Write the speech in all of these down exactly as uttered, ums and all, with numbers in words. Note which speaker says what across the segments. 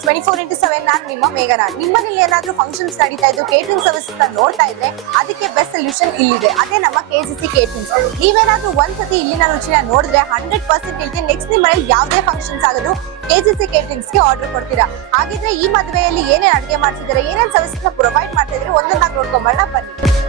Speaker 1: Twenty four into seven ನಾನು ನಿಮ್ಮ ಮೇಘನಾ. ನಿಮ್ಮನೇಲಿ ಏನಾದ್ರೂ ಫಂಕ್ಷನ್ಸ್ ನಡೀತಾ ಇದ್ದು ಕೇಟರಿಂಗ್ ಸರ್ವಿಸ್ ನೋಡ್ತಾ ಇದ್ರೆ ಅದಕ್ಕೆ ಬೆಸ್ಟ್ ಸೊಲ್ಯೂಷನ್ ಇಲ್ಲಿದೆ. ಅದೇ ನಮ್ಮ ಕೆಜಿಸಿ ಕೇಟರಿಂಗ್ಸ್. ನೀವೇನಾದ್ರೂ ಒಂದ್ಸತಿ ಇಲ್ಲಿನ ರುಚಿನ ನೋಡಿದ್ರೆ ಹಂಡ್ರೆಡ್ ಪರ್ಸೆಂಟ್ ಹೇಳ್ತೀನಿ ನೆಕ್ಸ್ಟ್ ನಿಮ್ಮ ಮನೇಲಿ ಯಾವುದೇ ಫಂಕ್ಷನ್ಸ್ ಆಗೋದು ಕೆಜಿಸಿ ಕೇಟರಿಂಗ್ಸ್ ಗೆ ಆರ್ಡರ್ ಕೊಡ್ತೀರಾ. ಹಾಗಿದ್ರೆ ಈ ಮದುವೆಯಲ್ಲಿ ಏನೇನ್ ಅಡುಗೆ ಮಾಡ್ತಿದ್ದಾರೆ, ಏನೇನ್ ಸರ್ವಿಸ್ ಪ್ರೊವೈಡ್ ಮಾಡ್ತಾ ಇದ್ರೆ ಒಂದೊಂದಾಗಿ ನೋಡ್ಕೊಂಬರೋಣ ಬನ್ನಿ.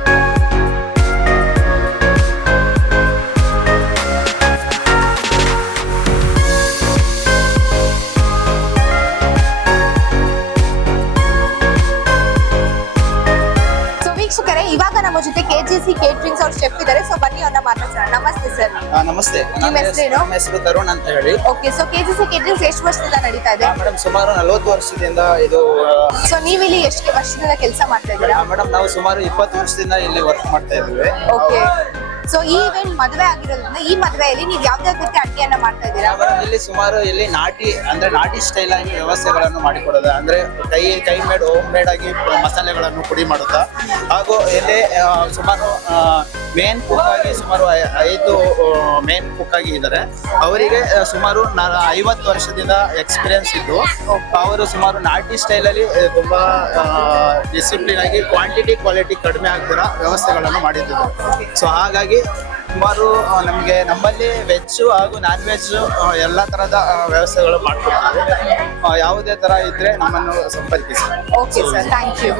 Speaker 1: ವೀಕ್ಷಕರೇ, ಇವಾಗ ನಮ್ಮ ಜೊತೆ ಕೆಜಿಸಿ ಕೇಟರಿಂಗ್ಸ್ ಅವ್ರ ಶೆಫ್ ಇದ್ದಾರೆ. ಸೊ ಬನ್ನಿ ಅವ್ರನ್ನ ಮಾತಾಡ್ಸೋಣ. ನಮಸ್ತೆ ಸರ್.
Speaker 2: ನಮಸ್ತೆ.
Speaker 1: ನಿಮ್ಮ ಹೆಸರೇನು?
Speaker 2: ನಮ್ಮ ಹೆಸರು ತರುಣ್ ಅಂತ ಹೇಳಿ.
Speaker 1: ಓಕೆ, ಸೊ ಕೆಜಿಸಿ ಕೇಟರಿಂಗ್ಸ್ ಎಷ್ಟು ವರ್ಷದಿಂದ ನಡೀತಾ ಇದೆ?
Speaker 2: ಮೇಡಮ್ ಸುಮಾರು ನಲವತ್ತು ವರ್ಷದಿಂದ ಇದು.
Speaker 1: ಸೊ ನೀವಿಲ್ಲಿ ಎಷ್ಟು ವರ್ಷದಿಂದ ಕೆಲಸ ಮಾಡ್ತಾ ಇದ್ದೀರಾ?
Speaker 2: ಮೇಡಮ್ ನಾವು ಸುಮಾರು ಇಪ್ಪತ್ತು ವರ್ಷದಿಂದ ಇಲ್ಲಿ ವರ್ಕ್ ಮಾಡ್ತಾ ಇದ್ದೀವಿ.
Speaker 1: ಓಕೆ, ಸೊ ಈ ಇವೆಂಟ್ ಮದುವೆ ಆಗಿರೋದ್ರಿಂದ ಈ ಮದುವೆಯಲ್ಲಿ ನೀವು ಯಾವ್ದೇ ರೀತಿ ಅಡುಗೆಯನ್ನ ಮಾಡ್ತಾ ಇದ್ದೀರಾ?
Speaker 2: ಮೇಡಮ್ ಇಲ್ಲಿ ಸುಮಾರು ಇಲ್ಲಿ ನಾಟಿ ಅಂದ್ರೆ ನಾಟಿ ಸ್ಟೈಲ್ ಆಗಿ ವ್ಯವಸ್ಥೆಗಳನ್ನು ಮಾಡಿಕೊಡೋದು, ಅಂದ್ರೆ ಕೈ ಕೈ ಮೇಡ್ ಹೋಮ್ ಮೇಡ್ ಆಗಿ ಮಸಾಲೆಗಳನ್ನು ಪುಡಿ ಮಾಡುತ್ತಾ, ಹಾಗೂ ಇಲ್ಲಿ ಸುಮಾರು ಮೇನ್ ಕುಕ್ ಆಗಿ ಸುಮಾರು ಐದು ಮೇನ್ ಕುಕ್ ಆಗಿ ಇದ್ದಾರೆ. ಅವರಿಗೆ ಸುಮಾರು ಐವತ್ತು ವರ್ಷದಿಂದ ಎಕ್ಸ್ಪೀರಿಯನ್ಸ್ ಇದ್ದು ಅವರು ಸುಮಾರು ನಾಟಿ ಸ್ಟೈಲ್ ಅಲ್ಲಿ ತುಂಬಾ ಡಿಸಿಪ್ಲಿನ್ ಆಗಿ ಕ್ವಾಂಟಿಟಿ ಕ್ವಾಲಿಟಿ ಕಡಿಮೆ ಆಗ್ತಿರ ವ್ಯವಸ್ಥೆಗಳನ್ನು ಮಾಡಿದ್ದಾರೆ. ಸೊ ಹಾಗಾಗಿ ಸುಮಾರು ನಮಗೆ ನಮ್ಮಲ್ಲಿ ವೆಜ್ ಹಾಗೂ ನಾನ್ ವೆಜ್ ಎಲ್ಲ ತರದ ವ್ಯವಸ್ಥೆಗಳು ಮಾಡ್ಕೊಡ್ತೀವಿ. ಯಾವುದೇ ತರ ಇದ್ರೆ ನಮ್ಮನ್ನು ಸಂಪರ್ಕಿಸಿ.
Speaker 1: Okay sir, thank you.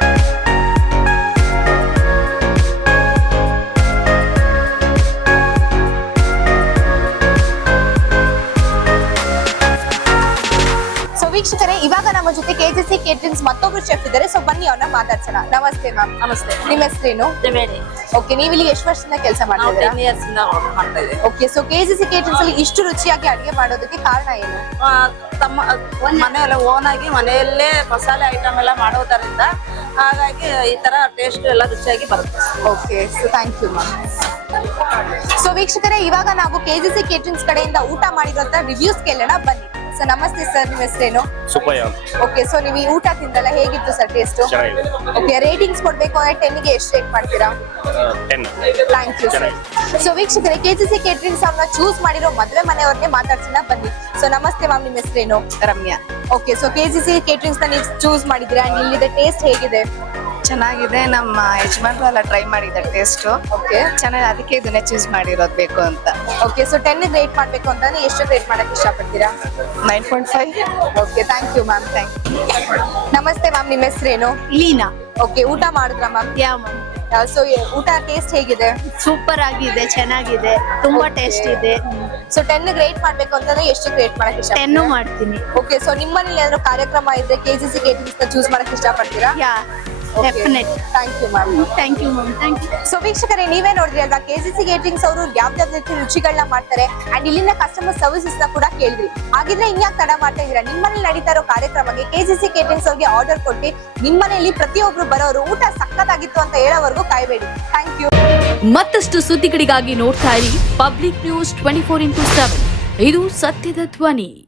Speaker 1: ವೀಕ್ಷಕರೇ, ಇವಾಗ ನಮ್ಮ ಜೊತೆ ಕೆಜಿಸಿ ಕೇಟರಿಂಗ್ಸ್ ಮತ್ತೊಬ್ರು ಶೆಫ್ ಇದ್ದಾರೆ. ಸೊ ಬನ್ನಿ ಅವ್ರನ್ನ ಮಾತಾಡ್ಸೋಣ. ನಮಸ್ತೆ ಮ್ಯಾಮ್.
Speaker 3: ನಮಸ್ತೆ.
Speaker 1: ನಿಮ್ಮ ಹೆಸರೇನು? ಓಕೆ, ನೀವು ಇಲ್ಲಿ ಎಷ್ಟು ವರ್ಷದಿಂದ ಕೆಲಸ ಮಾಡ್ತಾ ಇದ್ದೀರಾ? ಓಕೆ, ಸೊ ಕೆಜಿಸಿ ಕೇಟರಿಂಗ್ಸ್ ಅಲ್ಲಿ ಇಷ್ಟು ರುಚಿಯಾಗಿ ಅಡುಗೆ ಮಾಡೋದಕ್ಕೆ ಕಾರಣ ಏನು?
Speaker 3: ತಮ್ಮ ಮನೆಯಲ್ಲ ಓನ್ ಆಗಿ ಮನೆಯಲ್ಲೇ ಮಸಾಲೆ ಐಟಮ್ ಎಲ್ಲ ಮಾಡೋದರಿಂದ ಹಾಗಾಗಿ ಈ ತರ ಟೇಸ್ಟ್ ಎಲ್ಲ ರುಚಿಯಾಗಿ ಬರುತ್ತೆ.
Speaker 1: Okay, so thank you ma'am. So ವೀಕ್ಷಕರೇ, ಇವಾಗ ನಾವು ಕೆಜಿಸಿ ಕೇಟರಿಂಗ್ಸ್ ಕಡೆಯಿಂದ ಊಟ ಮಾಡಿರೋಂತ ರಿವ್ಯೂಸ್ ಕೇಳೋಣ ಬನ್ನಿ. ಸರ್ ನಮಸ್ತೆ ಸರ್, ನಿಮ್ಮ ಹೆಸರೇನು?
Speaker 4: ಸುಬ್ಬಯ್ಯ.
Speaker 1: ಓಕೆ, ಸೊ ನೀವು ಈ ಊಟ ತಿಂದಲ್ಲ, ಹೇಗಿತ್ತು ಸರ್ ಟೇಸ್ಟ್? ಓಕೆ, ರೇಟಿಂಗ್ಸ್ ಕೊಡ್ಬೇಕು ಅಂದ್ರೆ ಟೆನ್ ಗೆ ಎಷ್ಟು ರೇಟ್ ಮಾಡ್ತೀರಾ? Thank you sir. ಸೊ ವೀಕ್ಷಕರೇ, ಕೆಜಿಸಿ ಕೇಟರಿಂಗ್ಸ್ ಅವ್ರನ್ನ ಚೂಸ್ ಮಾಡಿರೋ ಮದುವೆ ಮನೆಯವ್ರನ್ನೇ ಮಾತಾಡ್ಸೋಣ ಬನ್ನಿ. ಸೊ ನಮಸ್ತೆ ಮ್ಯಾಮ್, ನಿಮ್ಮ ಹೆಸರೇನು?
Speaker 3: Ramya.
Speaker 1: Okay, so KGC caterings ನ ನೀವು ಚೂಸ್ ಮಾಡಿದಿರಾ, ಇಲ್ಲಿದೆ ಟೇಸ್ಟ್ ಹೇಗಿದೆ?
Speaker 3: ಚೆನ್ನಾಗಿದೆ. ನಮ್ಮ ಯಜಮಾನ್ರು ಎಲ್ಲ ಟ್ರೈ ಮಾಡಿದ್ದಾರೆ ಟೇಸ್ಟ್.
Speaker 1: ಓಕೆ,
Speaker 3: ಚೆನ್ನಾಗಿ, ಅದಕ್ಕೆ ಇದನ್ನೇ ಚೂಸ್ ಮಾಡಿರೋದು ಬೇಕು ಅಂತ.
Speaker 1: ಓಕೆ, ಸೊ ಟೆನ್ ರೇಟ್ ಮಾಡ್ಬೇಕು ಅಂತಂದ್ರೆ ಎಷ್ಟು ರೇಟ್ ಮಾಡಕ್ ಇಷ್ಟಪಡ್ತೀರಾ?
Speaker 3: Nine point five.
Speaker 1: Okay, thank you ma'am. Thank you. ನಮಸ್ತೆ ಮ್ಯಾಮ್, ನಿಮ್ಮ ಹೆಸರೇನು?
Speaker 5: ಲೀನಾ.
Speaker 1: ಓಕೆ, ಊಟ ಮಾಡಿದ್ರಾ ಮ್ಯಾಮ್?
Speaker 5: Yeah ma'am.
Speaker 1: ಸೊ ಊಟ ಟೇಸ್ಟ್ ಹೇಗಿದೆ?
Speaker 5: ಸೂಪರ್ ಆಗಿದೆ, ಚೆನ್ನಾಗಿದೆ, ತುಂಬಾ ಟೇಸ್ಟ್ ಇದೆ.
Speaker 1: ಸೊ ಟೆನ್ ರೇಟ್ ಮಾಡ್ಬೇಕು ಅಂತಂದ್ರೆ ಎಷ್ಟು ರೇಟ್ ಮಾಡಕ್ ಇಷ್ಟ?
Speaker 5: ಟೆನ್ನು ಮಾಡ್ತೀನಿ.
Speaker 1: ಓಕೆ, ಸೊ ನಿಮ್ಮನೇಲಿ ಏನಾದ್ರು ಕಾರ್ಯಕ್ರಮ ಇದ್ರೆ ಕೆಜಿಸಿ ಕೇಟರಿಂಗ್ಸ್ ನ ಚೂಸ್ ಮಾಡಕ್ ಇಷ್ಟಪಡ್ತೀರಾ?
Speaker 5: Yeah, definite.
Speaker 1: Thank you ma'am.
Speaker 5: Thank you ma'am. Thank you.
Speaker 1: So ವೀಕ್ಷಕರೇ, ನೀವೇ ನೋಡಿದ್ರಿ ಅಲ್ವಾ, ಕೆಜಿಸಿ ಕೇಟರಿಂಗ್ಸ್ ಅವರು ಯಾವ್ದಾವ್ ರೀತಿ ರುಚಿಗಳನ್ನ ಮಾಡ್ತಾರೆ ಅಂಡ್ ಇಲ್ಲಿನ ಕಸ್ಟಮರ್ ಸರ್ವಿಸಸ್ ನ ಕೂಡ ಕೇಳಿದ್ರಿ. ಹಾಗಿದ್ರೆ ಇನ್ಯಾಕ್ ತಡ ಮಾಡ್ತಾ ಇದೀರಾ? ನಿಮ್ಮನೇಲಿ ನಡೀತಾ ಇರೋ ಕಾರ್ಯಕ್ರಮಕ್ಕೆ ಕೆಜಿಸಿ ಕೇಟರಿಂಗ್ಸ್ ಅವ್ರಿಗೆ ಆರ್ಡರ್ ಕೊಟ್ಟು ನಿಮ್ಮನೇಲಿ ಪ್ರತಿಯೊಬ್ರು ಬರೋರು ಊಟ ಸಕ್ಕತ್ತಾಗಿತ್ತು ಅಂತ ಹೇಳೋವರೆಗೂ ಕಾಯ್ಬೇಡಿ. Thank you.
Speaker 6: ಮತ್ತಷ್ಟು ಸುದ್ದಿಗಳಿಗಾಗಿ ನೋಡ್ತಾ ಇರಿ public news twenty four into seven. ಇದು ಸತ್ಯದ ಧ್ವನಿ.